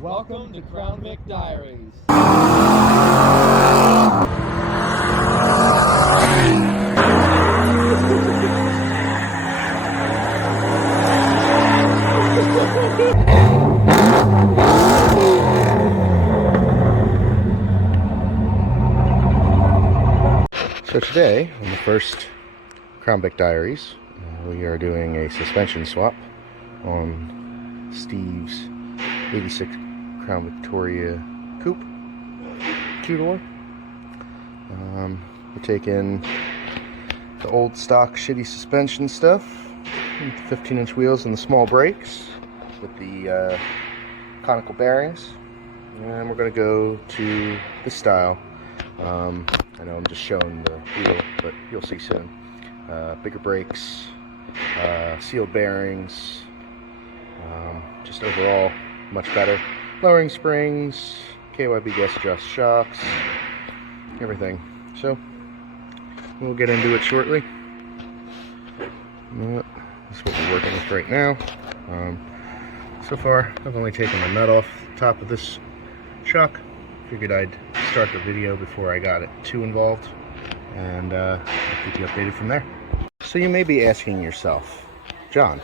Welcome to Vic Diaries. So today, on the first Vic Diaries, we are doing a suspension swap on Steve's 86 Crown Victoria Coupe 2-door. We're taking the old stock shitty suspension stuff, 15-inch wheels and the small brakes with the conical bearings, and we're going to go to this style. I know I'm just showing the wheel, but you'll see soon. Bigger brakes, sealed bearings, just overall much better. Lowering springs, KYB gas adjust shocks, everything. So we'll get into it shortly. That's what we're working with right now. So far, I've only taken the nut off the top of this shock. Figured I'd start the video before I got it too involved, and I'll keep you updated from there. So you may be asking yourself, John,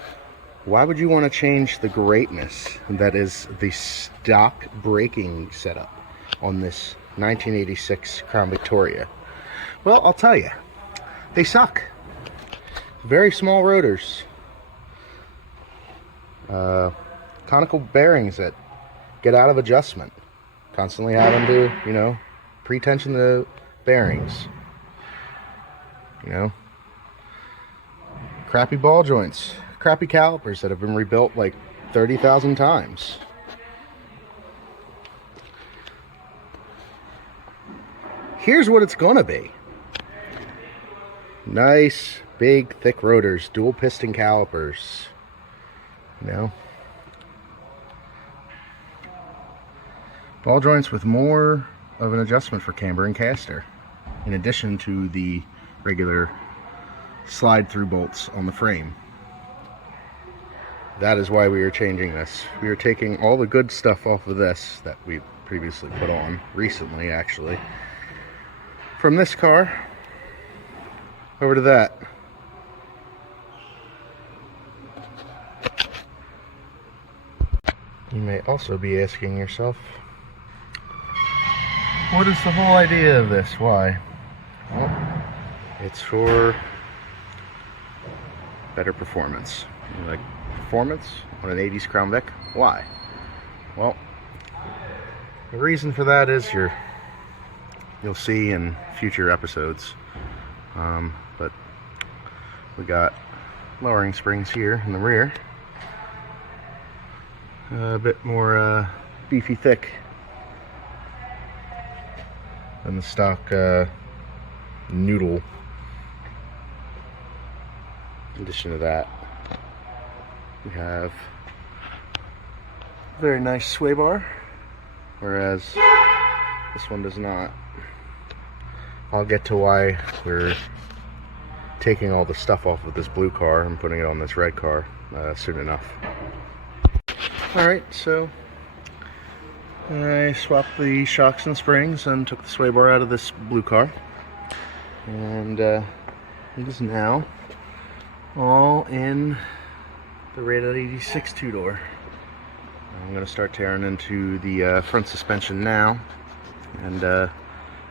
why would you want to change the greatness that is the stock braking setup on this 1986 Crown Victoria? Well, I'll tell you, they suck. Very small rotors, conical bearings that get out of adjustment. Constantly having to, pre-tension the bearings. Crappy ball joints, crappy calipers that have been rebuilt like 30,000 times. Here's what it's gonna be. Nice, big, thick rotors, dual piston calipers. Ball joints with more of an adjustment for camber and caster, in addition to the regular slide-through bolts on the frame. That is why we are changing this. We are taking all the good stuff off of this that we previously put on, recently actually, from this car over to that. You may also be asking yourself, what is the whole idea of this? Why? Well, it's for better performance. You like performance on an 80s Crown Vic? Why? Well, the reason for that is you'll see in future episodes. But we got lowering springs here in the rear. A bit more beefy thick than the stock noodle. In addition to that, we have a very nice sway bar, whereas this one does not. I'll get to why we're taking all the stuff off of this blue car and putting it on this red car soon enough. Alright, so I swapped the shocks and springs and took the sway bar out of this blue car, and it is now all in the rated 86 2-door. I'm going to start tearing into the front suspension now and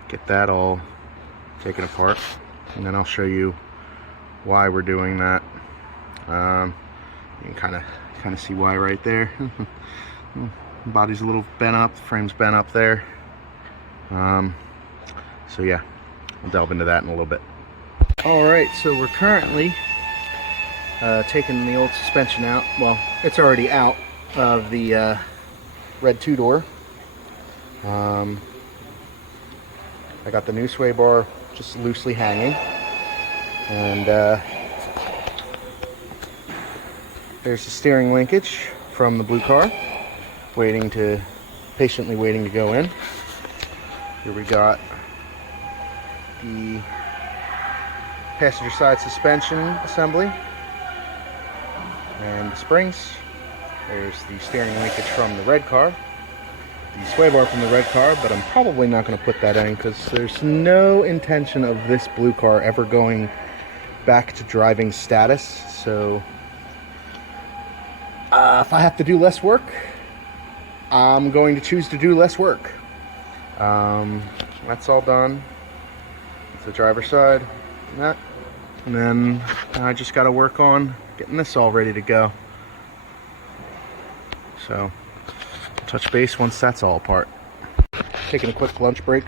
get that all taken apart, and then I'll show you why we're doing that. You can kind of see why right there. Body's a little bent up, the frame's bent up there. So yeah, we'll delve into that in a little bit. Alright, so we're currently taking the old suspension out. Well, it's already out of the red 2-door. I got the new sway bar just loosely hanging, and there's the steering linkage from the blue car, patiently waiting to go in. Here we got the passenger side suspension assembly and the springs. There's the steering linkage from the red car. the sway bar from the red car, but I'm probably not going to put that in because there's no intention of this blue car ever going back to driving status. So if I have to do less work, I'm going to choose to do less work. That's all done. It's the driver's side. And then I just got to work on getting this all ready to go. So touch base once that's all apart. Taking a quick lunch break.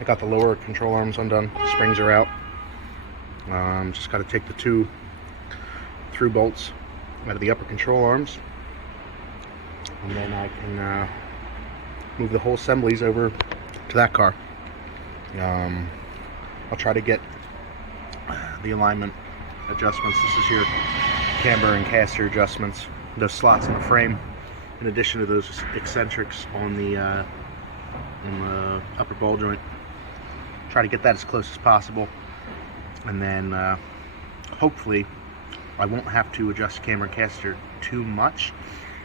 I got the lower control arms undone. Springs are out. Just got to take the 2 through bolts out of the upper control arms, and then I can move the whole assemblies over to that car. I'll try to get the alignment adjustments. This is your camber and caster adjustments. Those slots in the frame, in addition to those eccentrics on the upper ball joint. Try to get that as close as possible, and then hopefully I won't have to adjust camber and caster too much.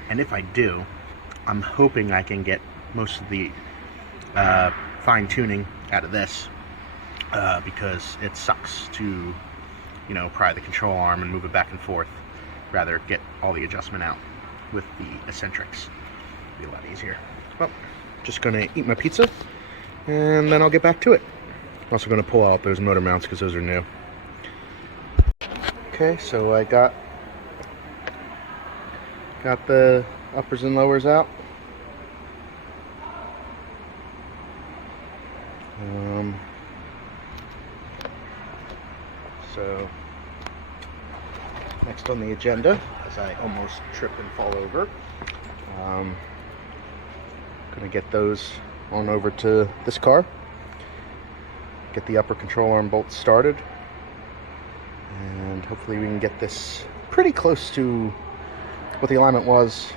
And if I do, I'm hoping I can get most of the fine tuning out of this, because it sucks to, you know, pry the control arm and move it back and forth. Rather get all the adjustment out with the eccentrics. It'll be a lot easier. Well, just gonna eat my pizza and then I'll get back to it. I'm also gonna pull out those motor mounts because those are new. Okay, so I got the uppers and lowers out. So next on the agenda, as I almost trip and fall over, gonna get those on over to this car, get the upper control arm bolts started, and hopefully we can get this pretty close to what the alignment was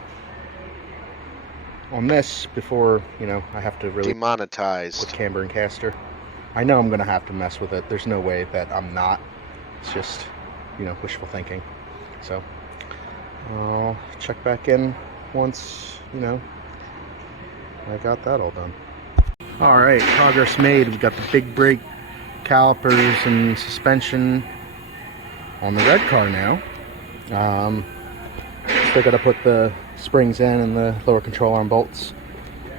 on this before, you know, I have to really demonetized with camber and caster. I know I'm gonna have to mess with it. There's no way that I'm not. It's just, you know, wishful thinking. So I'll check back in once, you know, I got that all done. All right, progress made. We've got the big brake calipers and suspension on the red car now. Still got to put the springs in and the lower control arm bolts,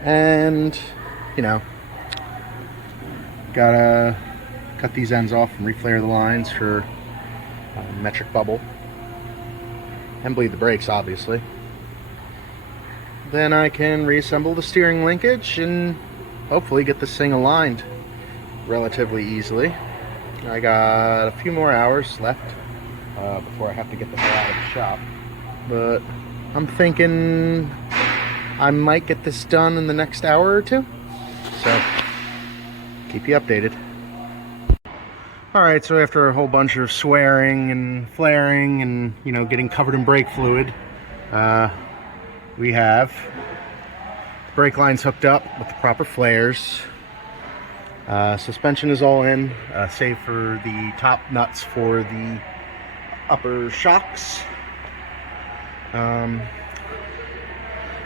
and you know, gotta cut these ends off and reflare the lines for metric bubble, and bleed the brakes, obviously. Then I can reassemble the steering linkage and hopefully get this thing aligned relatively easily. I got a few more hours left before I have to get the hell out of the shop, but I'm thinking I might get this done in the next hour or two, so keep you updated. Alright, so after a whole bunch of swearing and flaring and, you know, getting covered in brake fluid, we have brake lines hooked up with the proper flares. Suspension is all in, save for the top nuts for the upper shocks.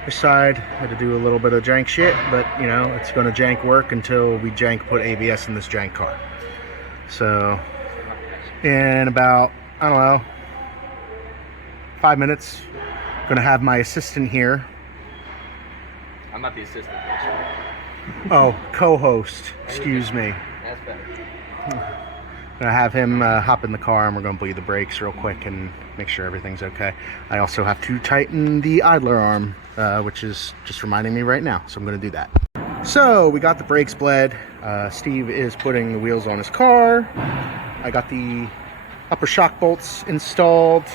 This side had to do a little bit of jank shit, but you know, it's going to jank work until we jank put ABS in this jank car. So in about, I don't know, 5 minutes, I'm going to have my assistant here. I'm not the assistant. Oh, co-host, excuse me. That's better. I'm going to have him hop in the car, and we're going to bleed the brakes real quick and make sure everything's okay. I also have to tighten the idler arm, which is just reminding me right now, so I'm going to do that. So we got the brakes bled. Steve is putting the wheels on his car. I got the upper shock bolts installed.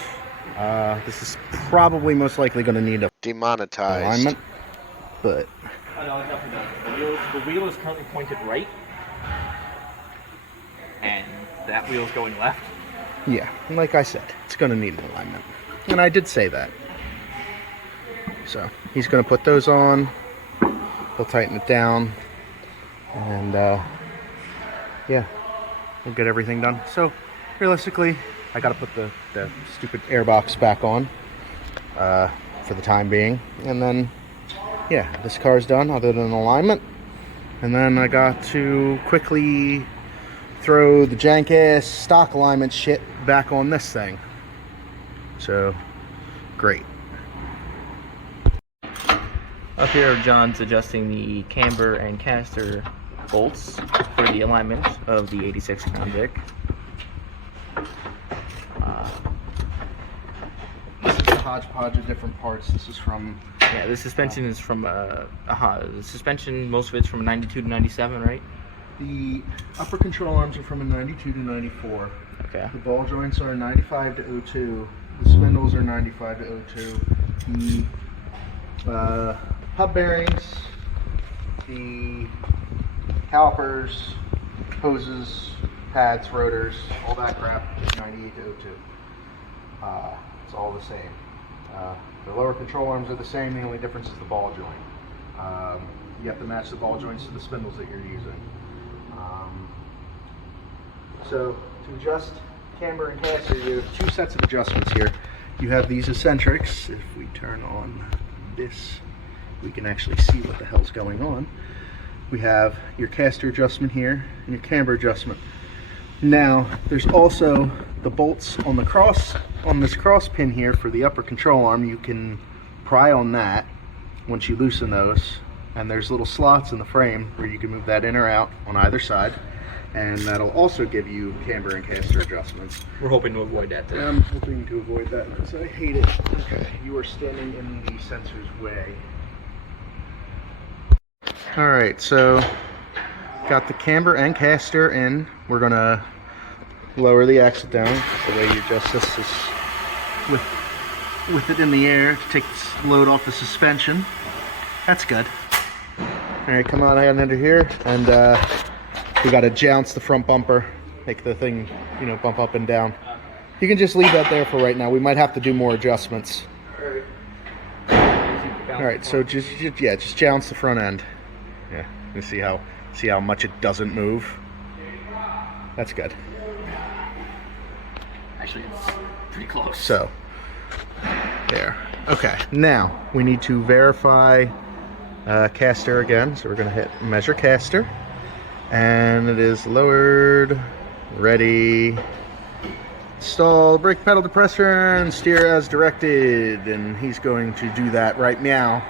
This is probably most likely going to need a demonetized alignment, but Oh, no, definitely not. The wheel is currently pointed right, and that wheel's going left. yeah, like I said, it's going to need an alignment, and I did say that. So he's going to put those on. We'll tighten it down, and yeah, we'll get everything done. So realistically, I got to put the stupid airbox back on. for the time being. And then, yeah, this car's done other than alignment. And then I got to quickly throw the jank ass stock alignment shit back on this thing. So, great. Up here, John's adjusting the camber and caster bolts for the alignment of the 86 Crown Vic. This is a hodgepodge of different parts. This is from... Yeah, the suspension is from the suspension, most of it's from 92 to 97, right? The upper control arms are from a 92 to 94. Okay. The ball joints are 95 to 02. The spindles are 95 to 02. The hub bearings, the calipers, hoses, pads, rotors, all that crap is 98 to 02. It's all the same. The lower control arms are the same. The only difference is the ball joint. You have to match the ball joints to the spindles that you're using. So to adjust camber and caster, you have two sets of adjustments here. You have these eccentrics. If we turn on this, we can actually see what the hell's going on. We have your caster adjustment here and your camber adjustment. Now there's also the bolts on the this cross pin here for the upper control arm. You can pry on that once you loosen those, and there's little slots in the frame where you can move that in or out on either side, and that'll also give you camber and caster adjustments. We're hoping to avoid that today. I'm hoping to avoid that because I hate it. Okay, you are standing in the sensor's way. Alright, so got the camber and caster in. We're gonna lower the axle down. The way you adjust this is with it in the air to take the load off the suspension. That's good. Alright, come on under here, and we gotta jounce the front bumper, make the thing, you know, bump up and down. You can just leave that there for right now. We might have to do more adjustments. Alright, so just jounce the front end. Yeah, you see how much it doesn't move. That's good. Actually, it's pretty close. So, there. Okay, now we need to verify caster again. So we're going to hit measure caster. And it is lowered, ready, install brake pedal depressor and steer as directed. And he's going to do that right now.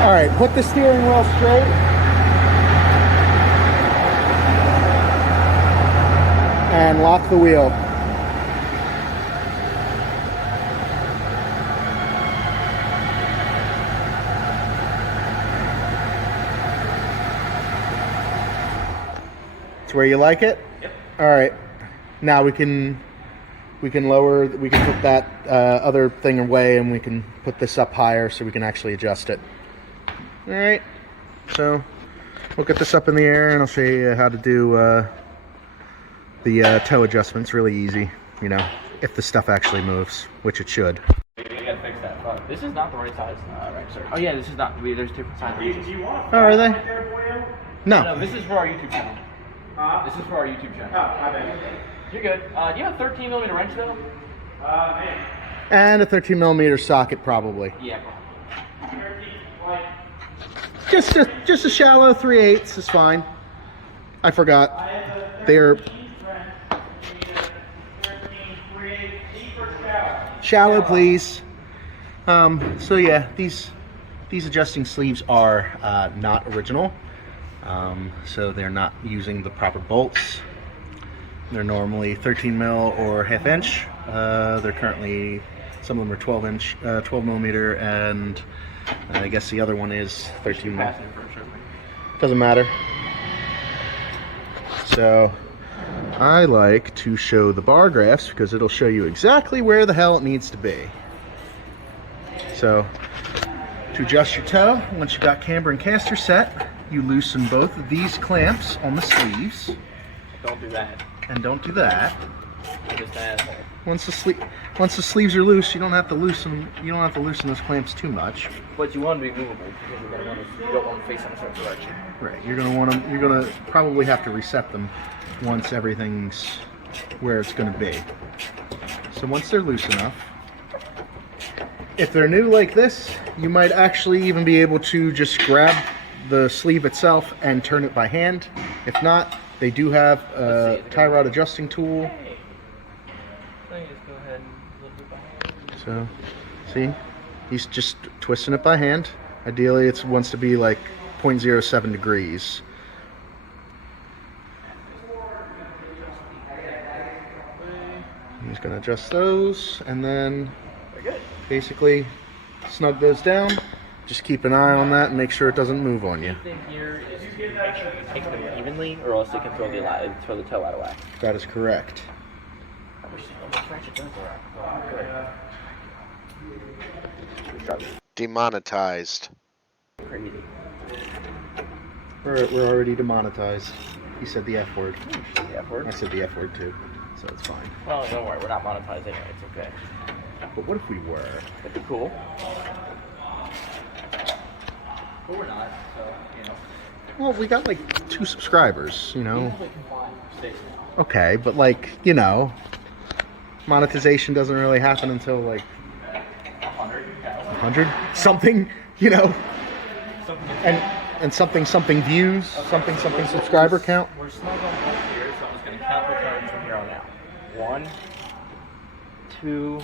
Alright, put the steering wheel straight. And lock the wheel. It's where you like it? Yep. Alright. Now we can put that other thing away, and we can put this up higher so we can actually adjust it. Alright, so we'll get this up in the air and I'll show you how to do the toe adjustments. Really easy, you know, if the stuff actually moves, which it should. We gotta fix that front. This is not the right size. Right, sir. Oh yeah, this is not. There's different sizes. Do you want Oh, are they? No, No. this is for our YouTube channel. This is for our YouTube channel. Oh, my bad. You're good. Do you have a 13mm wrench though? Man. And a 13mm socket probably. Yeah. Just a shallow 3/8 is fine. I forgot. They're shallow, please. So yeah, these adjusting sleeves are not original. So they're not using the proper bolts. They're normally 13mm or 1/2 inch. They're currently, some of them are 12mm, and I guess the other one is 13mm. Doesn't matter. So I like to show the bar graphs because it'll show you exactly where the hell it needs to be. So to adjust your toe, once you've got camber and caster set, you loosen both of these clamps on the sleeves. Don't do that. And don't do that. Just an asshole. Once the sleeves are loose, you don't have to loosen. You don't have to loosen those clamps too much. But you want them to be movable because you don't want to face in a certain direction. Right. You're gonna want them. You're gonna probably have to reset them once everything's where it's gonna be. So once they're loose enough, if they're new like this, you might actually even be able to just grab the sleeve itself and turn it by hand. If not, they do have a tie rod adjusting tool. So, see, he's just twisting it by hand. Ideally, it wants to be like 0.07 degrees. He's going to adjust those, and then basically snug those down. Just keep an eye on that and make sure it doesn't move on you. The thing here is to make sure you take them evenly, or else they can throw the toe out of whack. That is correct. I wish ratchet does that. Demonetized. Crazy. We're already demonetized. He said the F word. The F word? I said the F word too, so it's fine. Well, don't worry, we're not monetized anyway, it's okay. But what if we were? That'd be cool. But we're not, so, you know. Well, we got like 2 subscribers, you know. We can fly for states now. Okay, but like, you know, monetization doesn't really happen until like 100 something, you know. And something views, something subscriber count. We're snug on both here, so I'm just going to count the turns from here on out. 1, 2,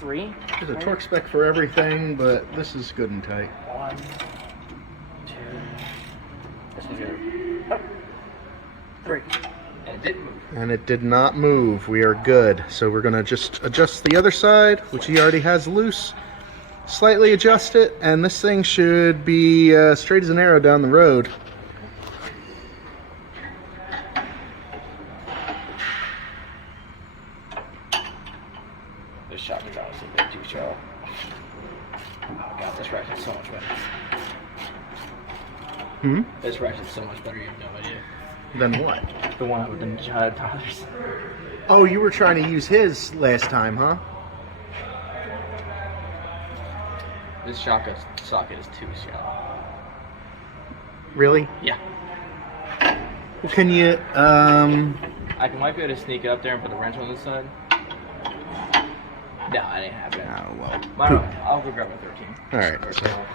3. There's a torque spec for everything, but this is good and tight. 1, 2. This one's good. 3. And it didn't move. And it did not move. We are good. So we're going to just adjust the other side, which he already has loose. Slightly adjust it, and this thing should be straight as an arrow down the road. This shock is honestly a bit too shallow. Oh god, this ratchet's so much better. This ratchet's so much better, you have no idea. Then what? The one with the giant tires. Oh, you were trying to use his last time, huh? This socket is too shallow. Really? Yeah. Well, can you, I might be able to sneak up there and put the wrench on this side. No, I didn't have it. Oh, well. I'll go grab a 13. Alright, so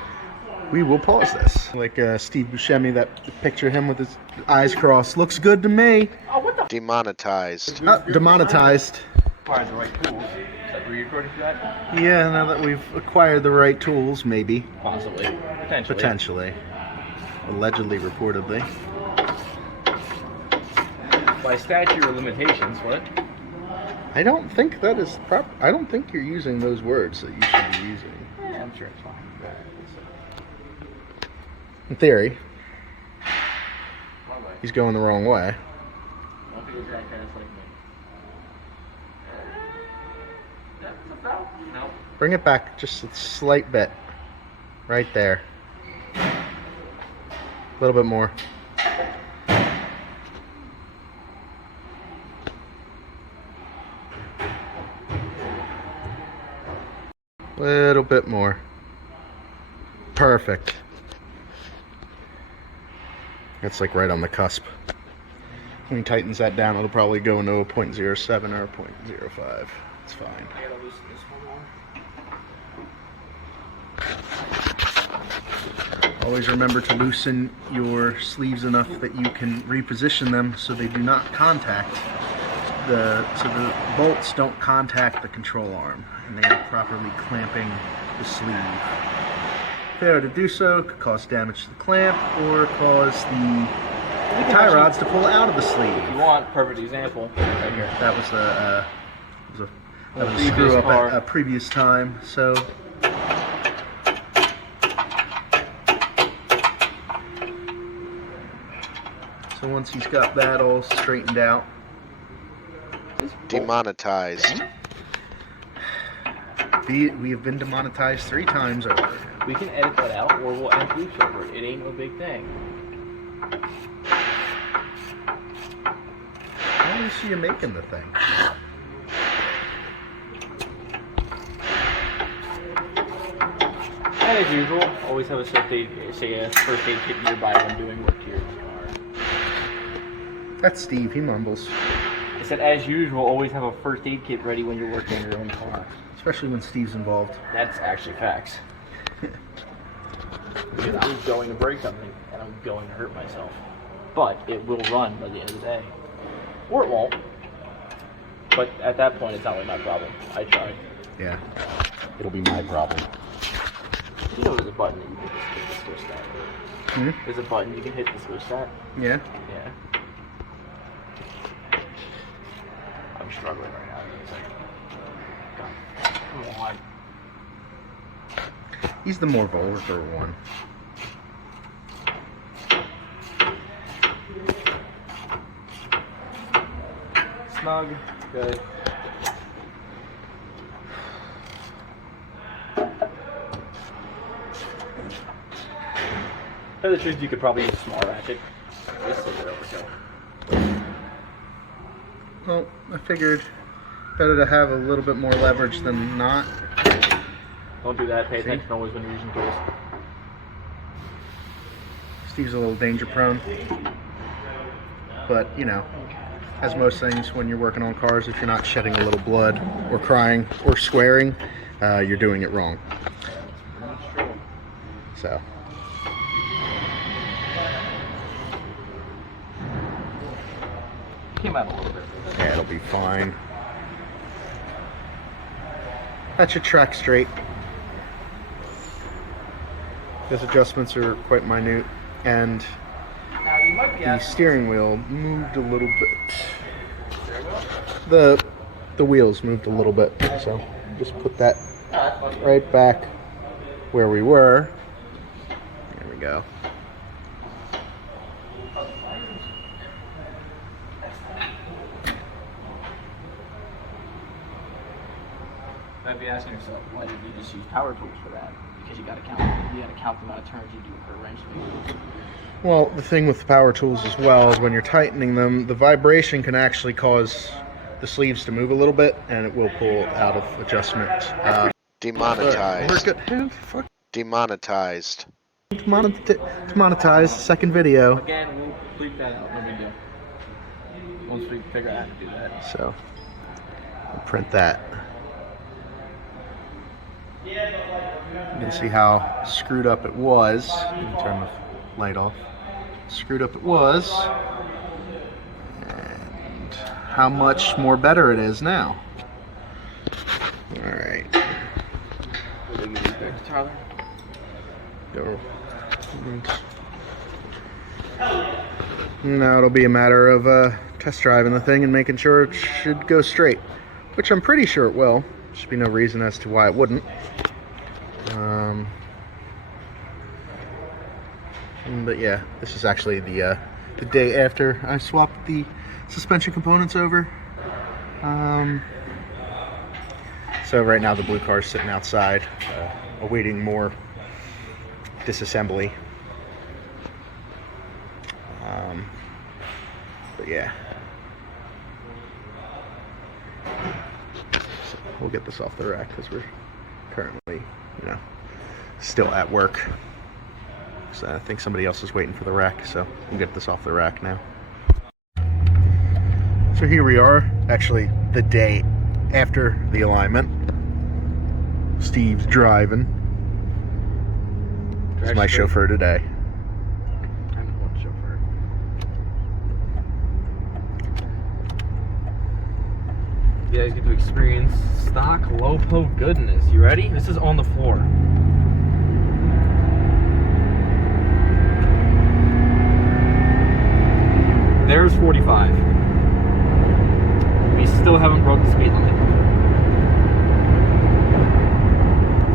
we will pause this. Like Steve Buscemi, that picture of him with his eyes crossed. Looks good to me. Oh, what the? Demonetized. Demonetized. Requires the right tools. Is that re-recording for that? Yeah, now that we've acquired the right tools, maybe. Possibly. Potentially. Potentially. Allegedly, reportedly. By statute or limitations, what? I don't think that is proper. I don't think you're using those words that you should be using. Yeah, I'm sure it's fine. In theory, Wrong way. he's going the wrong way. Don't be a jackass like me. That's about. No. Bring it back just a slight bit. Right there. A little bit more. Little bit more. Perfect. It's like right on the cusp. When he tightens that down, it'll probably go into a 0.07 or a 0.05. It's fine. I gotta loosen this one more. Always remember to loosen your sleeves enough that you can reposition them so they do not contact the bolts don't contact the control arm, and they are properly clamping the sleeve. Failure to do so could cause damage to the clamp or cause the tie rods to pull out of the sleeve. If you want, perfect example, right here. That was a screw up at a previous time. So once he's got that all straightened out, Demonetized. we have been demonetized 3 times over. We can edit that out, or we'll add loops over it. It ain't no big thing. didn't see you making the thing. And as usual, always have a first aid kit nearby when doing work here in the car. That's Steve, he mumbles. I said, as usual, always have a first aid kit ready when you're working in your own car. Especially when Steve's involved. That's actually facts. Because I'm going to break something, and I'm going to hurt myself. But it will run by the end of the day. Or it won't. But at that point, it's not really my problem. I tried. Yeah. It'll be my problem. You know there's a button that you can just hit the switch at. Hmm? There's a button you can hit the switch at. Yeah? Yeah. I'm struggling right now. It's like, God, come on. He's the more vulgar one. Snug. Good. For the truth, you could probably use a small ratchet. This is overkill. Well, I figured better to have a little bit more leverage than not. Don't do that. Pay attention always when you're using tools. Steve's a little danger prone. But, you know, as most things when you're working on cars, if you're not shedding a little blood or crying or swearing, you're doing it wrong. So. Came out a little bit. Yeah, it'll be fine. That should track straight. Those adjustments are quite minute, and Now, you might be the asking, steering wheel moved a little bit. The wheels moved a little bit, so just put that right back where we were. There we go. you might be asking yourself, why did you just use power tools for that? Because you got to count the amount of turns you do per wrench. Well, the thing with the power tools as well is when you're tightening them, the vibration can actually cause the sleeves to move a little bit, and it will pull out of adjustment. Demonetized. Fuck. Demonetized. Demonetized. Second video. Again, we'll bleep that out. No big deal. Once we figure out how to do that. So, I'll print that. You can see how screwed up it was. Turn the light off. Screwed up it was. And how much more better it is now. Alright. Tyler? Go. Now it'll be a matter of test driving the thing and making sure it should go straight. Which I'm pretty sure it will. Should be no reason as to why it wouldn't. But yeah, this is actually the day after I swapped the suspension components over. So right now the blue car is sitting outside, awaiting more disassembly. But yeah. So we'll get this off the rack because we're currently, still at work. So I think somebody else is waiting for the rack, so we'll get this off the rack now. So here we are, actually the day after the alignment. Steve's driving. He's my chauffeur today. I'm one chauffeur. You guys get to experience stock Lopo goodness. You ready? This is on the floor. There's 45. We still haven't broke the speed limit.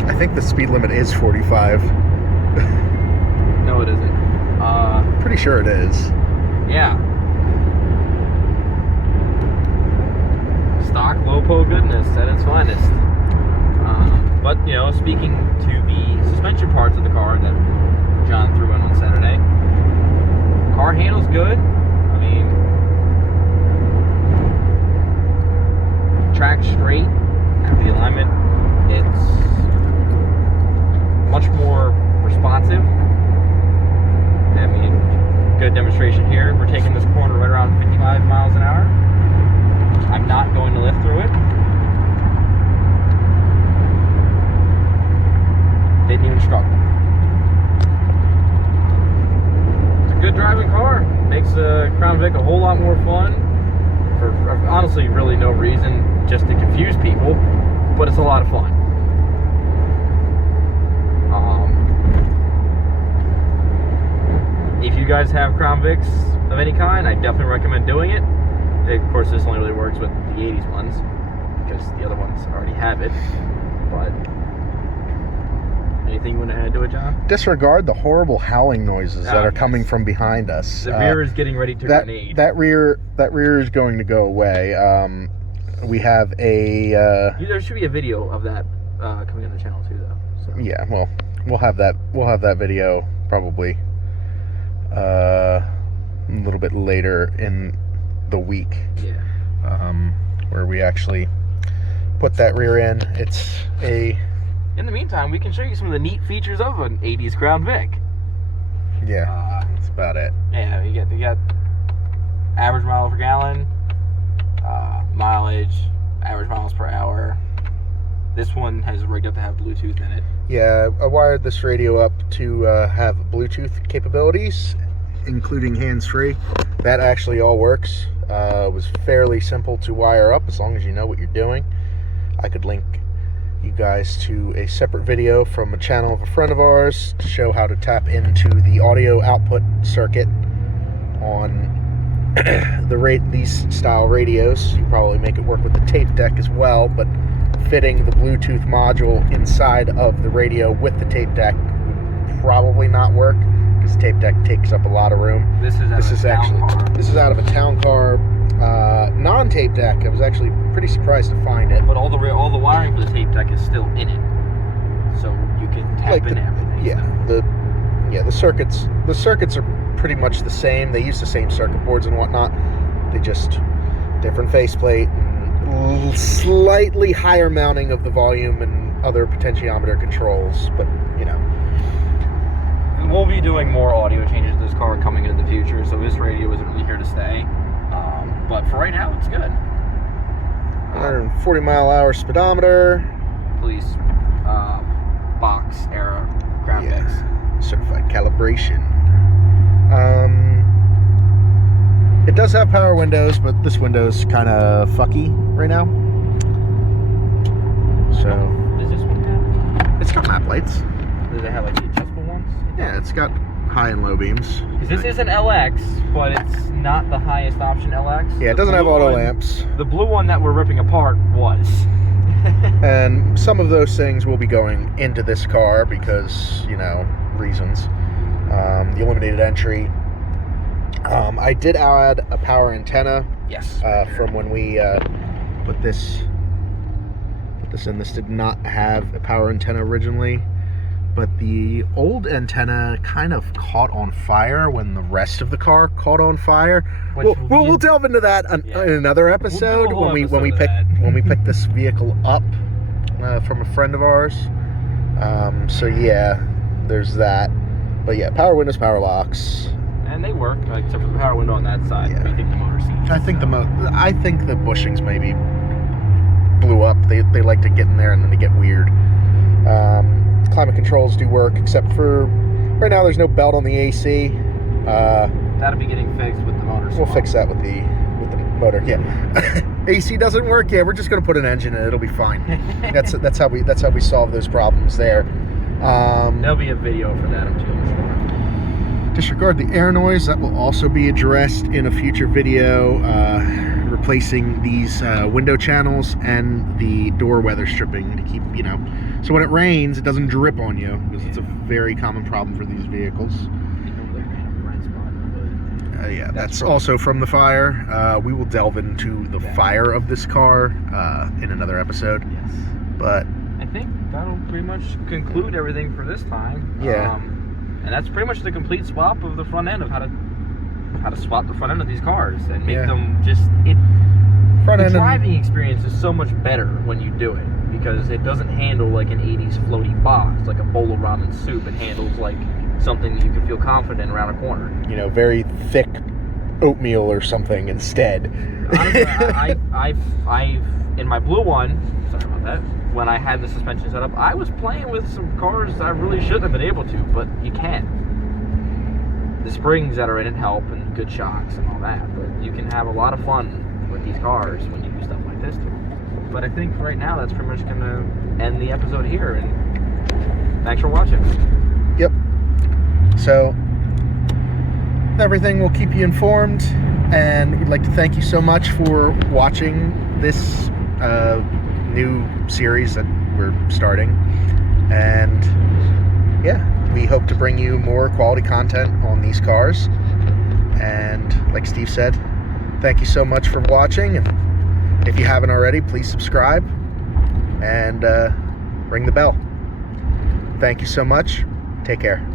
I think the speed limit is 45. No, it isn't. Pretty sure it is. Yeah. Stock Lopo goodness at its finest. But, speaking to the suspension parts of the car that John threw in on Saturday, car handles good. I mean, back straight after the alignment. It's much more responsive. I mean, good demonstration here. We're taking this corner right around 55 miles an hour. I'm not going to lift through it. Didn't even struggle. It's a good driving car. Makes the Crown Vic a whole lot more fun. For honestly really no reason, just to confuse people, but it's a lot of fun. If you guys have Crown Vics of any kind, I definitely recommend doing it. Of course, this only really works with the 80s ones, because the other ones already have it. But anything you want to add to it, John? Disregard the horrible howling noises that are coming from behind us. The rear is getting ready to grenade. That rear is going to go away. We have a... there should be a video of that coming on the channel too, though. So. Yeah, well, we'll have that video probably a little bit later in the week. Yeah. Where we actually put that rear in. It's a... In the meantime, we can show you some of the neat features of an 80s Crown Vic. Yeah, that's about it. Yeah, you got average mile per gallon, mileage, average miles per hour. This one has rigged up to have Bluetooth in it. Yeah, I wired this radio up to have Bluetooth capabilities, including hands-free. That actually all works. It was fairly simple to wire up as long as you know what you're doing. I could link you guys to a separate video from a channel of a friend of ours to show how to tap into the audio output circuit on these style radios. You probably make it work with the tape deck as well, but fitting the Bluetooth module inside of the radio with the tape deck would probably not work, because the tape deck takes up a lot of room. This is out of a town car, non-tape deck. I was actually pretty surprised to find it. But all the wiring for the tape deck is still in it, so you can tap in everything. Yeah, the circuits are pretty much the same. They use the same circuit boards and whatnot. They just different faceplate and slightly higher mounting of the volume and other potentiometer controls. But you know, we'll be doing more audio changes to this car coming into the future, so this radio isn't really here to stay. But for right now, it's good. 140 mile an hour speedometer. Police box era graphics. Certified calibration. It does have power windows, but this window's kind of fucky right now. So Does this one have? it's got map lights. Does it have like the adjustable ones? Yeah, it's got high and low beams. Because this is an LX, but it's not the highest option LX. Yeah, it doesn't have auto lamps. The blue one that we're ripping apart was. And some of those things will be going into this car because, you know, reasons. The eliminated entry. I did add a power antenna. Yes. From when we put this in. This did not have a power antenna originally, but the old antenna kind of caught on fire when the rest of the car caught on fire. We'll delve into that in another episode when we pick this vehicle up from a friend of ours. So yeah, there's that. But yeah, power windows, power locks, and they work, except for the power window on that side. Yeah. What do you think the motor seats? I think the bushings maybe blew up. They like to get in there and then they get weird. Climate controls do work, except for right now there's no belt on the AC. That'll be getting fixed with the motor swap. We'll fix that with the motor. Yeah. AC doesn't work. Yeah, we're just gonna put an engine in. It'll be fine. That's how we solve those problems there. There'll be a video for that, I'm sure. Disregard the air noise. That will also be addressed in a future video. Replacing these window channels and the door weather stripping to keep, you know, so when it rains it doesn't drip on you, because it's a very common problem for these vehicles. Yeah, that's also from the fire. We will delve into the fire of this car in another episode. Yes. But I think that'll pretty much conclude everything for this time. Yeah. And that's pretty much the complete swap of the front end of how to swap the front end of these cars and make them just front The end. driving experience is so much better when you do it because it doesn't handle like an 80s floaty box, like a bowl of ramen soup. It handles like something that you can feel confident in around a corner. Very thick oatmeal or something instead. Honestly, I've in my blue one, sorry about that, when I had the suspension set up, I was playing with some cars I really shouldn't have been able to, but you can. The springs that are in it help and good shocks and all that, but you can have a lot of fun with these cars when you do stuff like this too. But I think right now that's pretty much going to end the episode here, and thanks for watching. Yep. So, everything will keep you informed, and we'd like to thank you so much for watching this new series that we're starting. And yeah, we hope to bring you more quality content on these cars. And like Steve said, thank you so much for watching, and if you haven't already, please subscribe and ring the bell. Thank you so much. Take care.